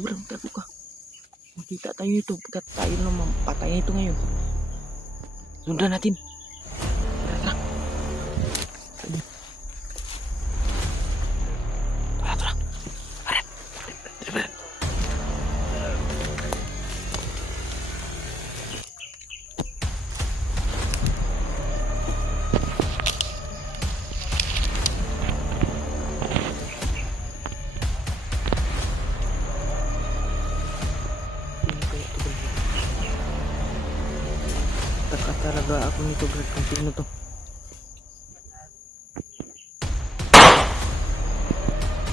Sobrang tago ka. Makita tayo ito pagkat tayo naman patay ito ngayon. Sundan natin. Tara. Tara. Tara. Taka talaga ako nito, Brad, kung sino to.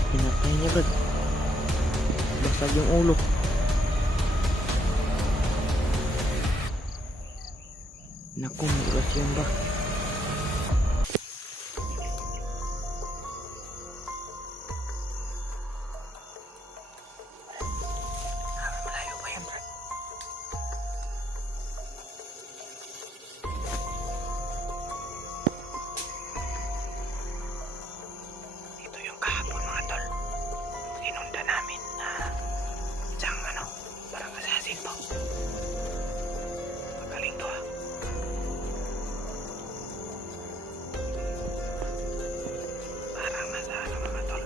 Pinatay niya, Brad. Basag yung ulo. Naku, magas yan ba? Malayo pa yan, Brad. Ito yung kahapon, mga tol. Sinunda namin na isang parang assassin po. Magaling to, ah. Parang nasa mga tol.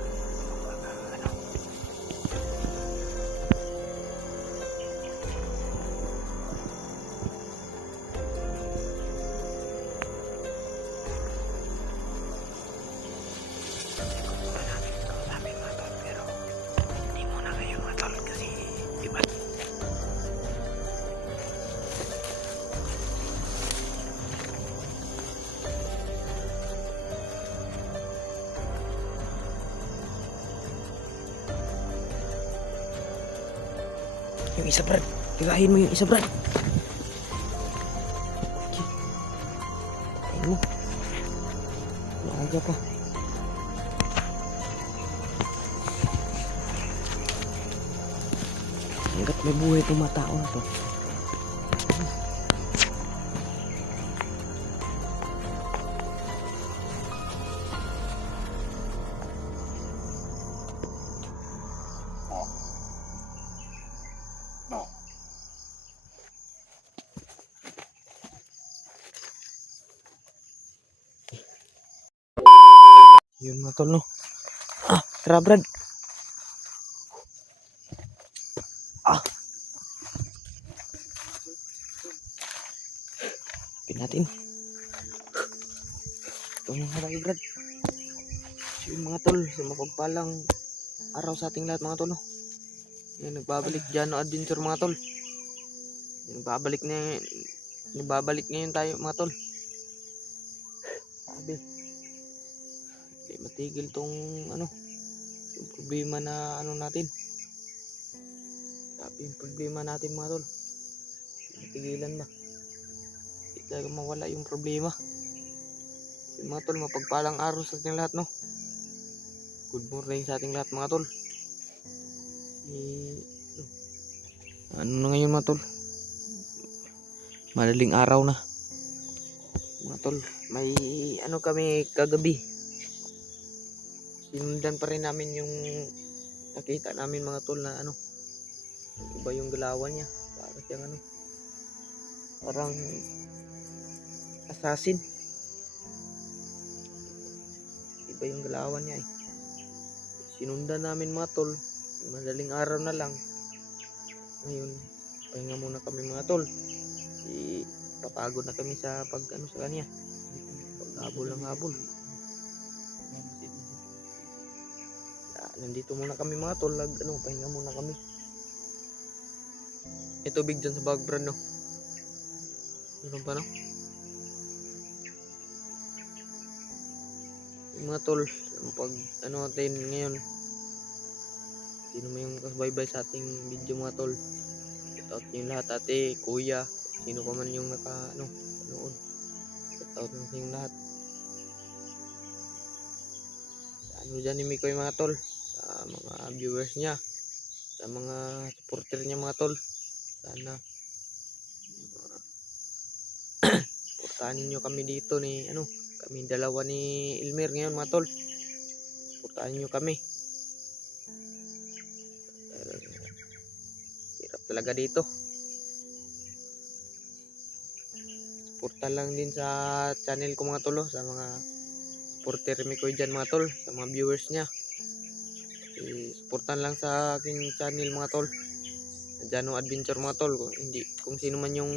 Yung isa, Brad. Tirahin mo yung isa, Brad. Tirahin mo. Maaga pa. Hanggat may buhay itong mga tao na to. Yun, mga tol, no? Tara, Brad. Hapin natin. Ito mga tayo, Brad. Yun, mga tol, sa mapagpalang araw sa ating lahat, mga tol, no? Yan, nagbabalik dyan, no, adventure, mga tol. Yan, nagbabalik ngayon tayo, mga tol. Sabi, hindi matigil tong, yung problema na, natin. Sabi, yung problema natin, mga tol. Tigilan ba? Hindi talaga mawala yung problema. Yung mga tol, mapagpalang araw sa ating lahat, no? Good morning sa ating lahat, mga tol. Ano na ngayon, mga tol? Madaling araw na. Mga tol, may kami kagabi. Sinundan pa rin namin yung nakita namin, mga tol, na iba yung galawan niya. Para siyang parang assassin. Iba yung galawan niya, eh. Sinundan namin, mga tol. Madaling araw na lang. Ngayon, pahinga muna kami, mga tol. Papagod na kami sa sa kanya. Paghabol ng habol. Nandito muna kami, mga tol. Pahinga muna kami. May tubig dyan sa bag, Brad, no? Meron pa, no? Yung mga tol, pag natin ngayon, sino may yung kasbaybay sa ating video, mga tol. Shoutout yung lahat, ate, kuya, sino pa man yung panood. Shoutout natin yung lahat. Dyan ni Mikoy, mga tol, sa mga viewers niya, sa mga supporter niya, mga tol. Sana supportahan niyo kami dito ni kami dalawa ni Elmer ngayon, mga tol. Supportahan niyo kami. talaga dito. Suporta lang din sa channel ko mga tol, sa mga supporter ko dyan mga tol, sa mga viewers niya. Suportan lang sa aking channel mga tol, Jano Adventure mga tol. Kung sino man yung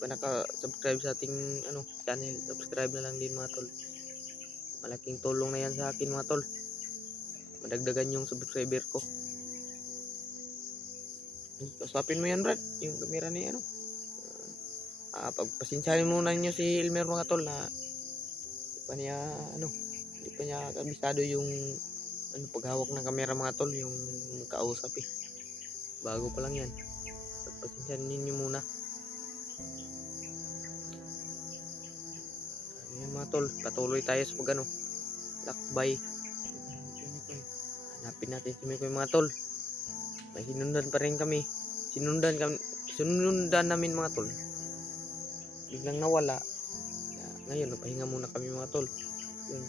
pa naka-subscribe sa ating channel, subscribe na lang din mga tol. Malaking tulong na yan sa akin mga tol, madagdagan yung subscriber ko. Usapin mo yan Brad, yung kamera ni pagpasensyahin muna ninyo si Elmer mga tol, na hindi pa niya kabisado yung paghawak ng kamera mga tol, yung kausap bago pa lang yan. Pagpasensyahin ninyo muna. Yan mga tol, patuloy tayo sa lakbay. Hanapin natin si Mikoy mga tol. May sinundan pa rin kami. Sinundan namin mga tol. Biglang nawala. Ngayon, napahinga muna kami mga tol. Yun.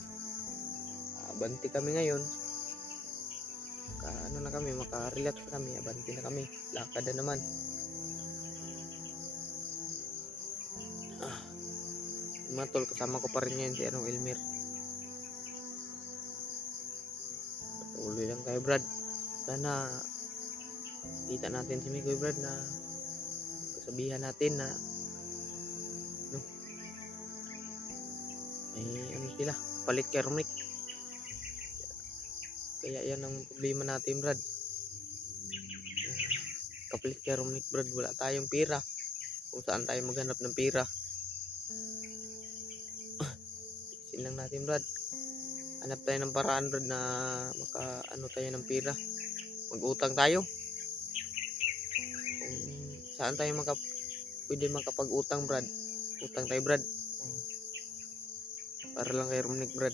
Abanti kami ngayon. Maka-relax kami. Abanti na kami. Lakad na naman. Mga tol, kasama ko pa rin ngayon si Elmer. Patuloy lang kayo Brad. Sana kita natin si Mikoy Brad, na kasabihan natin na may sila palit kay Romnick. Kaya yan ang problema natin Brad, kapalit kay Romnick Brad. Wala tayong pira. Kung saan tayo maghanap ng pira, tisin lang natin Brad. Hanap tayo ng paraan Brad, na tayo ng pira. Mag-utang tayo. Kung saan tayo pwede makapag-utang Brad, utang tayo Brad. Para lang kay Romnick Brad.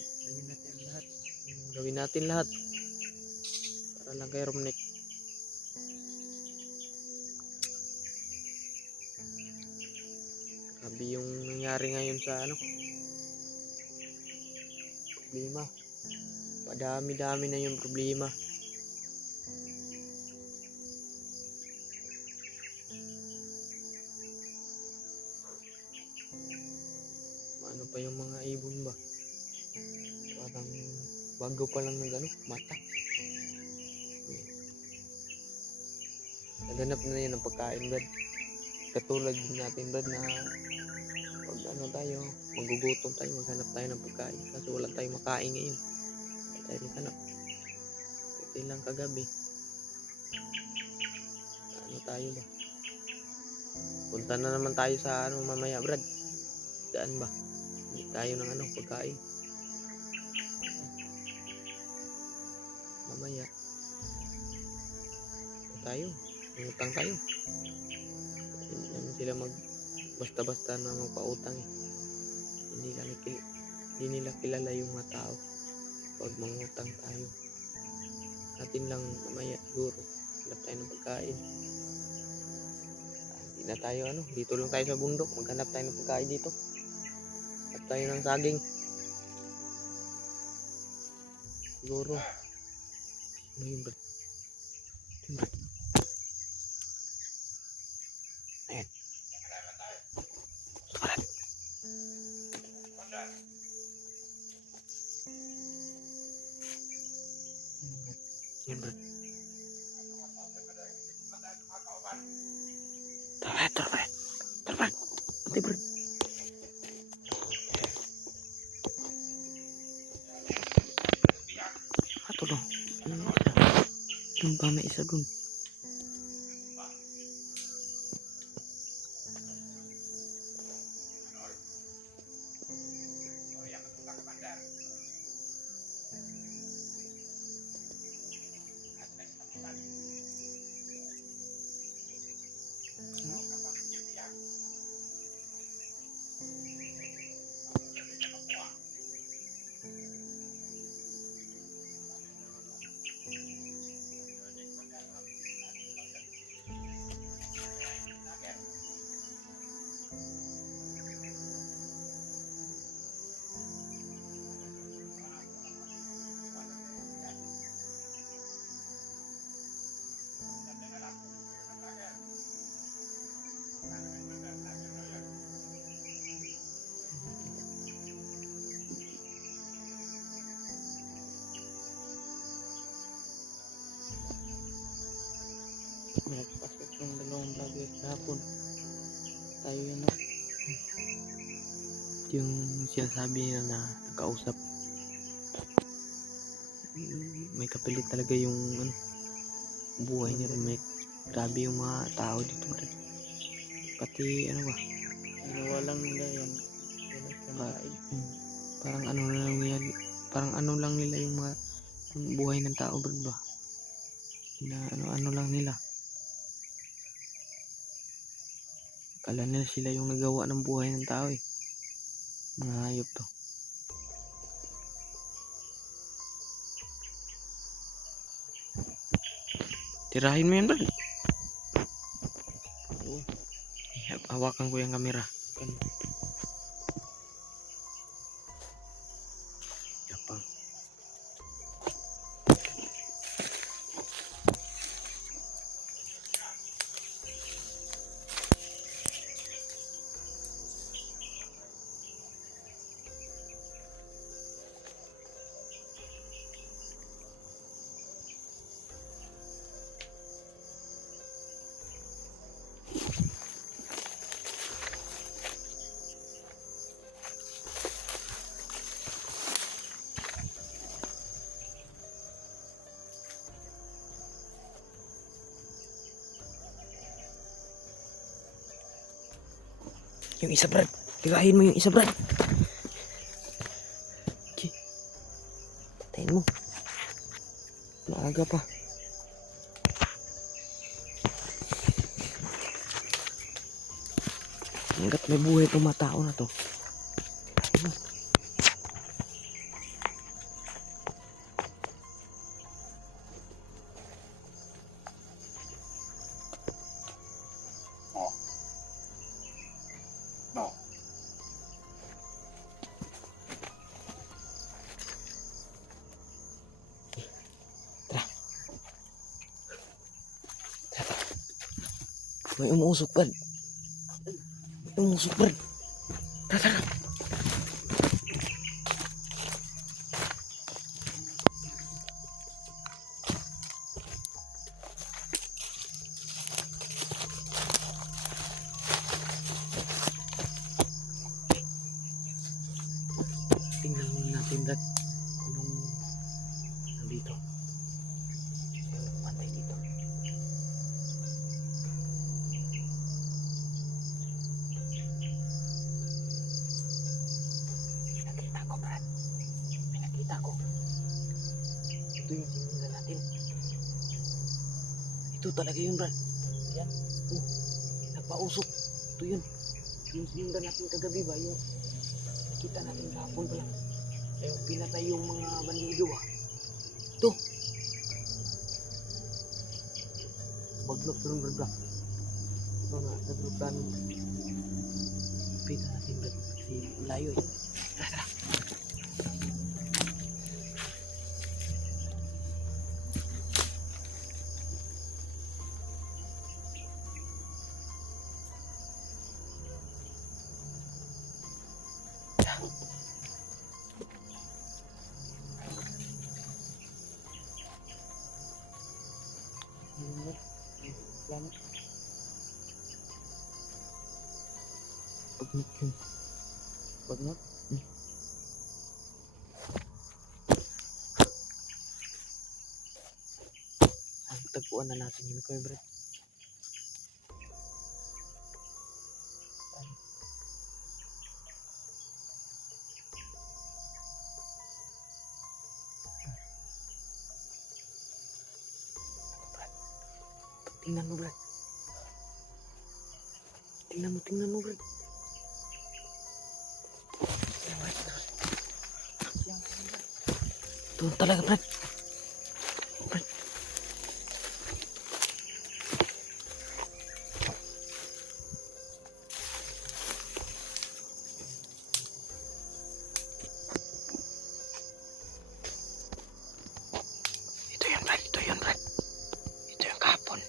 Gawin natin lahat para lang kay Romnick. Grabe yung nangyari ngayon sa problema. Padami-dami na yung problema. Ano pa yung mga ibon ba? Parang bago pa lang mata. Naganap na yan ng pagkain Brad. Katulad din natin Brad, na pag tayo, magugutom tayo, maghanap tayo ng pagkain. Kaso wala tayong makain ngayon. Wala tayo maghanap. Ito lang kagabi. Tayo ba? Punta na naman tayo sa mamaya Brad. Daan ba? Hindi tayo ng pagkain. Mamaya tayo, utang tayo. Hindi naman sila basta-basta na magpautang Hindi nila kilala yung mga tao pag mangutang tayo. Natin lang mamaya siguro hanap tayo ng pagkain. Hindi na tayo dito lang tayo sa bundok, maghanap tayo ng pagkain dito. Hanap tayo ng saging siguro. Ayun Brad. Ayan. Brad. Ayan Brad. Tara Brad. Ante Brad. Tulong. Doon pa may isa doon. May nagpasok yung dalawang vlogger kahapon. Tayo yan na. Yung sinasabi nila na nakausap. May kapilit talaga yung ano, buhay nila. May grabe yung mga tao dito, Brad. Pati ano ba? Ginawa lang nila yan. Wala siya makain. Parang ano na lang nila, parang ano lang nila yung mga yung buhay ng tao, Brad ba? Na ano lang nila. Akala nila sila yung nagawa ng buhay ng tao eh. Mga hayop to. Tirahin mo yan, Brad. Oo. Hawakan ko yung kamera. Yapang. Yung isa, Brad. Tirahin mo yung isa, Brad. Okay. Patayin mo. Maaga pa. Hanggat may buhay itong mga tao na to. Tirahin mo. May umuusok, Brad. May umuusok, Brad. Tara. Tingnan muna natin, Brad. Anong nandito? Pantay dito. Nakita ko, Brad. May nakita ko. Ito yung sinundan natin. Ito talaga yun, Brad. Yan. Nagpausok. Ito yun. Yung sinundan natin kagabi ba? Yung nakita natin kahapon pa lang. Yung pinatay yung mga bandido ba? Ito. Baglok tulong, Brad. Ito nga, naglutan. Pita natin, Brad. Kasi layo eh. Tara. Bagnot yun. Bagnot? Tagpuan na natin yun, Kuya Brad. Tingnan mo, Brad. Tingnan mo, Brad. Ito talaga, Brad. Brad. Ito yun, Brad. Ito yung kahapon.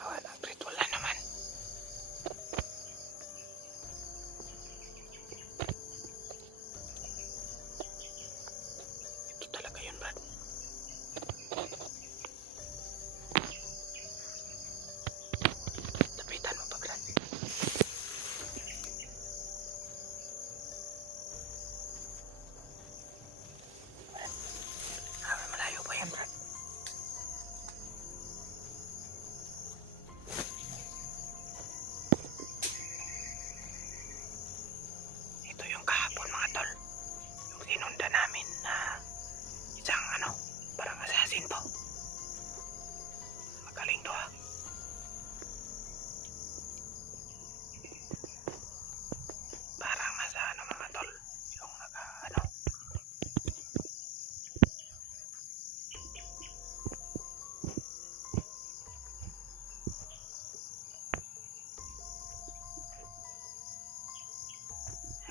Wala, Brad. Wala naman. namin na isang parang assassin to. Magaling to ha. Para mas mga tol, yung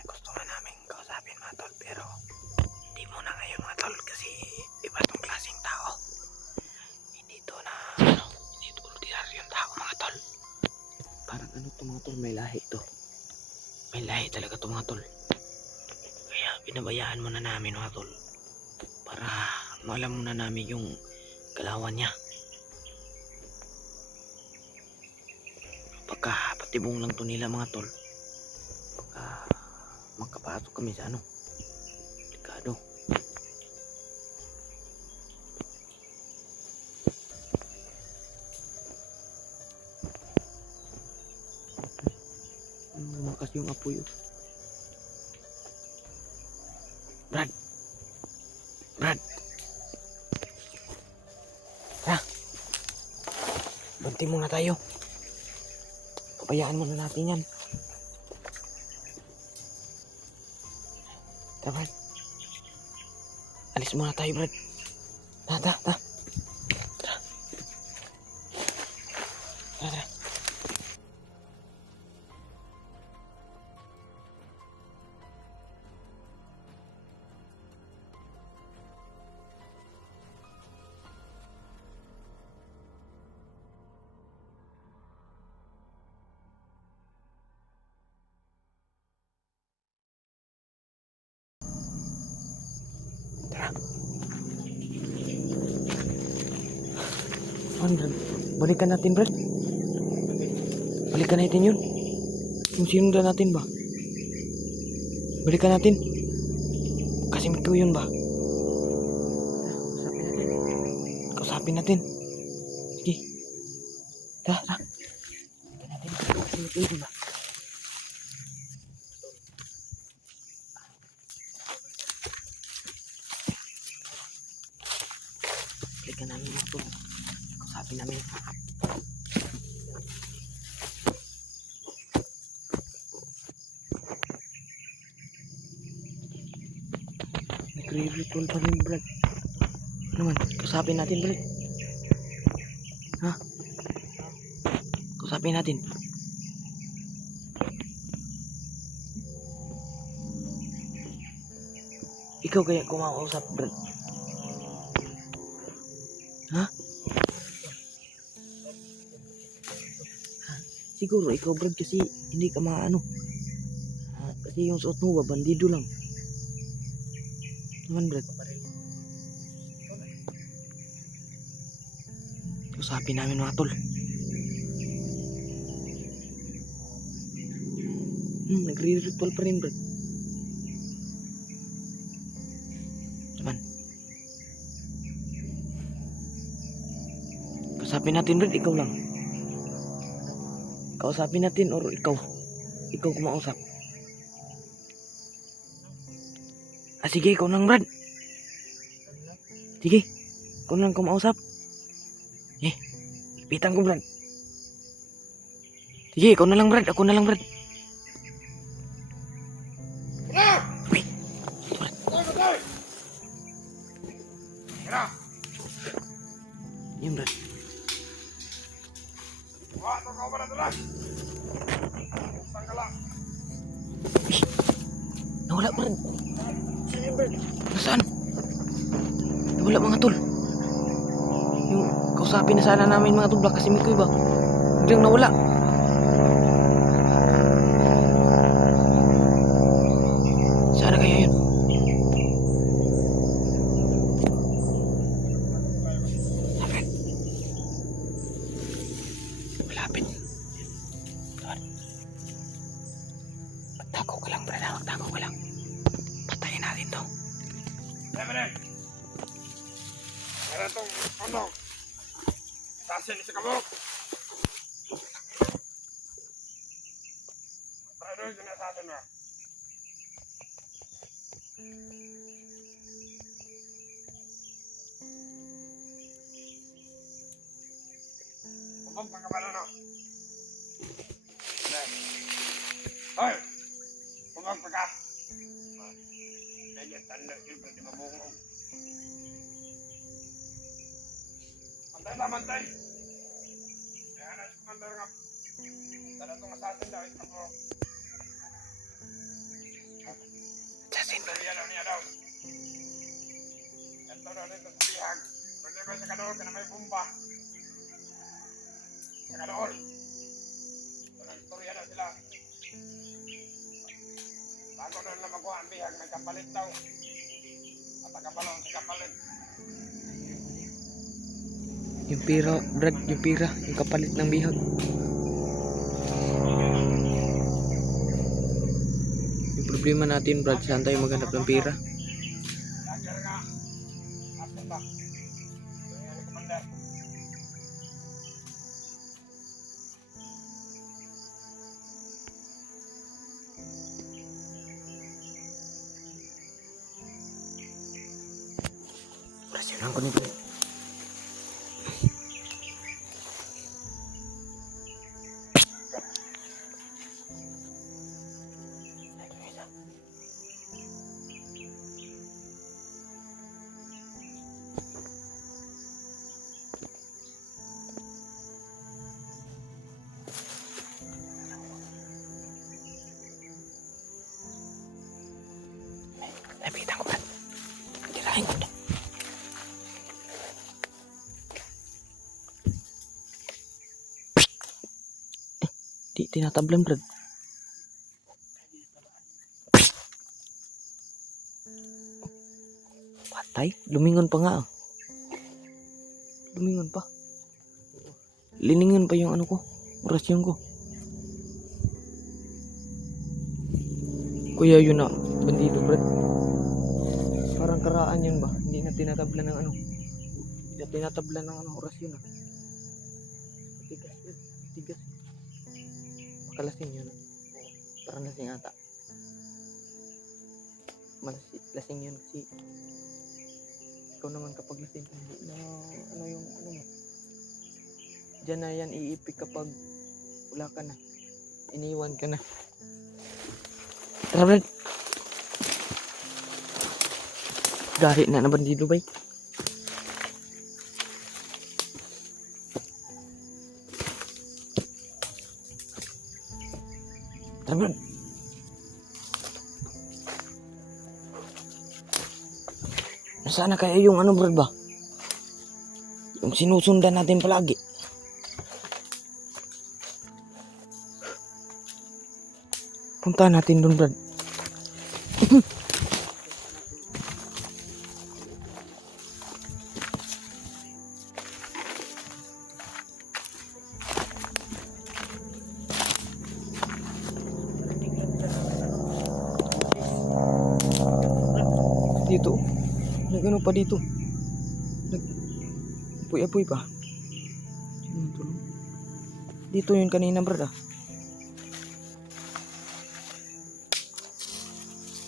gusto nga namin kausapin mga tol, pero hindi muna ngayon mga tol kasi iba tong klaseng tao. Hindi to na hindi to ordinaryong tao mga tol. Parang to mga tol, may lahi to. May lahi talaga to mga tol. Kaya binabayaan muna namin mga tol para maalam muna namin yung galawan niya. Pagka patibong lang to nila mga tol, pagka magkapasok kami sa delikado. Lumakas yung apoy. Brad, tara, banti muna tayo. Pabayaan muna natin yan. Tara Brad, alis muna tayo Brad. Tara. Brad, balikan natin Brad. Balikan natin yun. Yung sinundan natin ba? Balikan natin. Kasi ikaw yun ba? Kausapin natin. Sige. Tara. Balikan natin. Kasi ikaw yun ba? Balikan namin ito. Kausapin namin. Nagre-ritual pa rin Brad. Ano man? Kausapin natin Brad. Ha? Kausapin natin. Ikaw kaya kumakausap Brad? Ha? Siguro ikaw Brad kasi hindi ka kasi yung suot mo ba bandido lang. Naman Brad. Kausapin namin mga tol. Nagre-ritual pa rin Brad. Naman. Kausapin natin Brad, ikaw lang. Kausapin natin or ikaw. Ikaw kumausap. Sige, ikaw lang Brad. Sige, ikaw lang kumausap. Pitan ko Brad. Sige, ikaw na lang Brad. Ako na lang Brad. Uy, Brad. Yan Brad. Nawala Brad. Saan yan Brad? Nasaan? Nawala mga tol. Yung kausapin na sana namin mga tol, kasi Mikoy ba? Biglang nawala. Sana kaya yun? Brad. Malapit. Magtago ka lang Brad, magtago ka lang. Patayin natin to. Meron tong tasin sa kamok. Ano yung nasasin mo? Kabog mga kabalo no. Hoy! Kumag pa ka. Kaya tanda yun pa di mabungong. Mantay ba, mantay? Kaya na si Mandar nga. Tara itong asasin daw, ito po. Asasin ba? Yan daw, niya daw. Ito daw dito sa bihag. Pwede ko sa kadool ka na may bumba. Sa kadool. Istorya daw sila. Bago doon na makuha ang bihag, may kapalit daw. At nakabalong si kapalit. Yung pira, Brad, yung pira, yung kapalit ng bihag. Yung problema natin, Brad, saan tayo maghanap ng pira? Lager nga. Asan ba? Yung rekomendar. Prasyonan ko nito. Lapitan ko, Brad. Tirahin ko to. Di tinatablan, Brad. Patay? Lumingon pa nga. Lumingon pa. Liningon pa yung ano ko. Orasyon ko. Kuya yun na. Bandido, Brad. Parang karaan yun ba? Hindi na tinatablan ng ano. Hindi na tinatablan ng ano. Orasyon ah. Tigas yun. Tigas. Makalasing yun. Parang lasing ata. Lasing yun kasi ikaw naman kapag lasing ka hindi na ano yung ano mo. Diyan na yan iipik kapag wala ka na. Iniwan ka na. Tara, Brad. Gari na bandido bay. Tara, Brad. Nasaan na kaya yung ano, Brad ba? Yung sinusundan natin palagi. Punta natin dun, Brad. Dito. Nagano pa dito. Apoy-apoy pa. Dito yun kanina, Brad ah.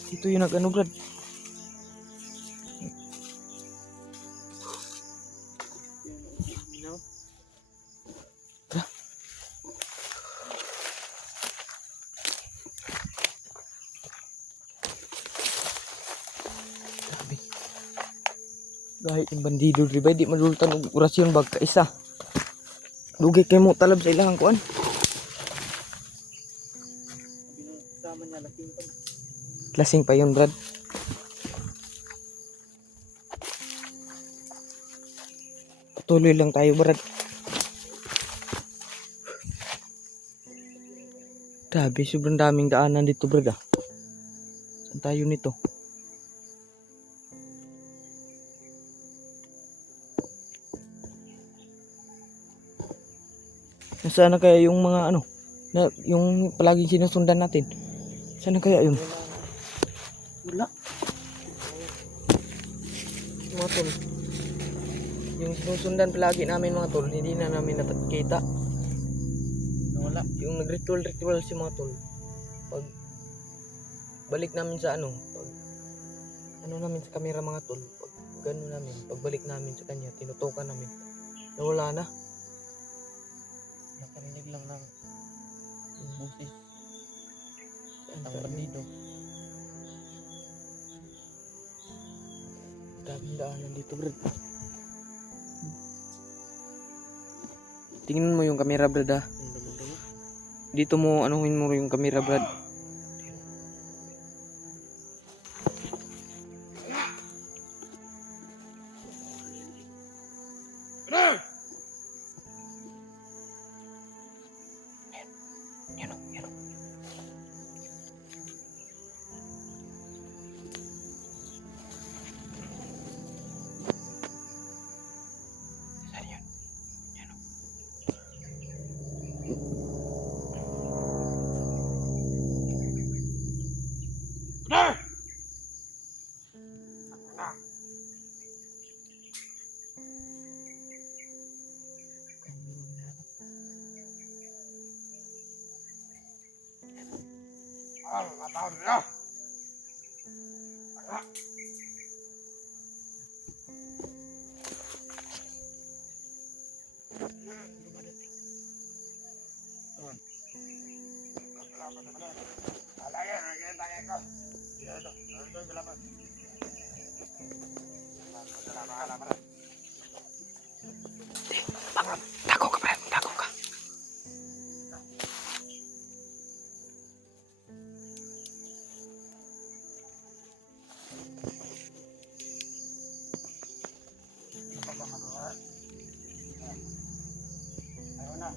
Dito yun nag-ano, Brad. Tara. Grabe. Gahit yung bandido, diba? Di madulutan og orasyon bag ka isa. Dugay kay mo talab sa ilang kuan. Sama niya, lasing pa. Lasing pa yun, Brad. Patuloy lang tayo, Brad. Grabe, sobrang daming daanan dito, Brad ah. Saan tayo nito? Nasaan na kaya yung mga ano, na, yung palaging sinusundan natin? Saan na kaya yun? Wala. Mga tol, yung sinusundan palagi namin mga tol, hindi na namin dapat kita. Wala. Yung nag-ritual si mga tol, pag balik namin sa ano, pag ano namin sa camera mga tol, pag gano'n namin, pagbalik namin sa kanya, tinutukan namin, nawala na. nakarinig lang ng yung busis Saan ng sa bandido. daming daanan dito, Brad. Tingnan mo yung camera, Brad, ha. Yung damo-damo. Dito mo, anuhin mo yung camera, Brad. Brad! Yan o, yan o. Saan yun? Yan o. Brad! Ano? Mga tao nila. Ano? Tako ka, Brad. Tako ka. Ayaw na.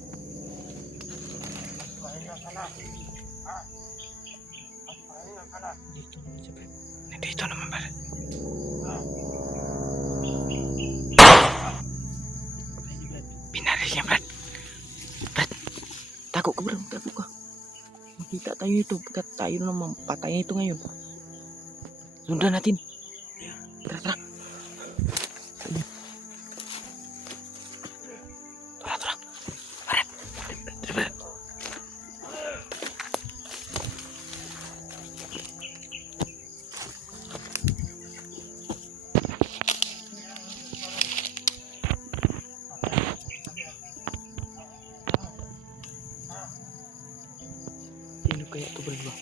Pahinga ka na. Ha? Pahinga ka na. Dito naman siya, Brad. Nandito naman, Brad. Ha? Pinaril niya, Brad. Brad, tako ka, Brad. Tako ka. Makita tayo nito. Pagkat tayo naman patay nito ngayon. Sundan natin. Tara, tara. Tara, tara. Brad. Brad. Sino kaya ito, Brad, ba?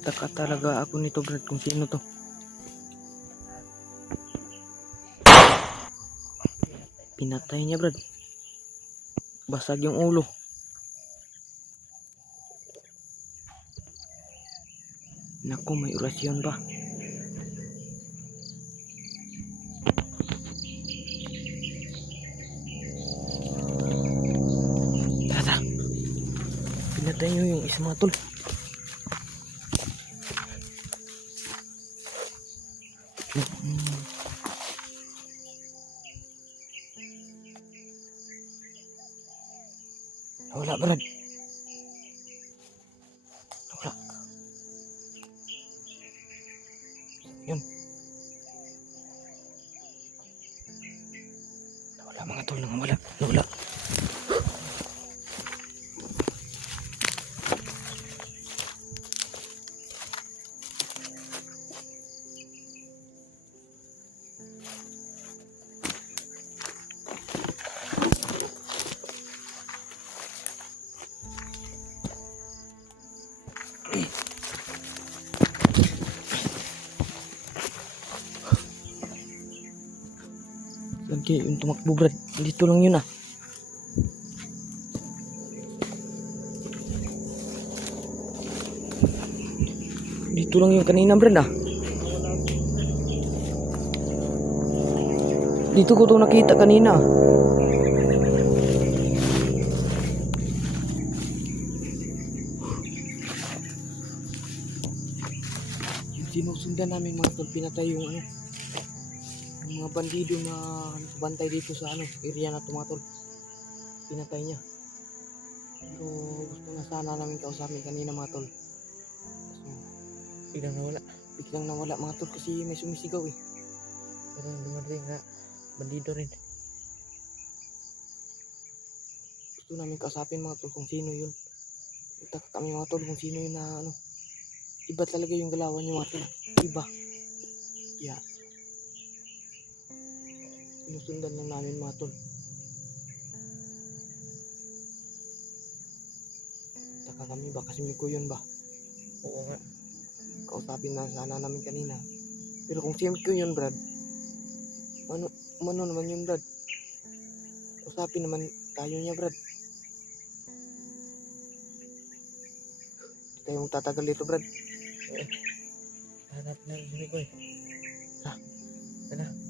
Taka talaga ako nito, Brad, kung sino to. Pinatay niya, Brad. Basag yung ulo. Naku, may orasyon ba? Tara, tara. Pinatay niyo yung isang tol. Wala, Brad. Wala. Yun. Wala mga tol. Wala. Wala. Lagi yung tumakbo, Brad. Dito lang yun, ah. Dito lang yung kanina, Brad, ah. Dito ko to nakita kanina. Yung sinusundan namin mga tol, pinatay yung ano, yung mga bandido na nakabantay dito sa ano, area na to mga tol. Pinatay niya. Pero gusto na sana namin kausapin kanina mga tol. So, Biglang nawala. biglang nawala mga tol kasi may sumisigaw eh. Parang dumating nga bandido rin. Gusto namin kausapin mga tol kung sino yun. Nagtaka kami mga tol kung sino yun na ano. Iba talaga yung galawan niya mga tol. Iba. Yeah. Sinusundan lang namin mga tol. Nagtataka kami, baka si Miko yun ba? Oo nga. Kausapin na sana namin kanina. Pero kung si Miko yun, Brad, ano naman yun, Brad? Usapin naman tayo niya, Brad. Hindi tayo tatagal dito, Brad. Hanap na si Mikoy. Ha? Ano?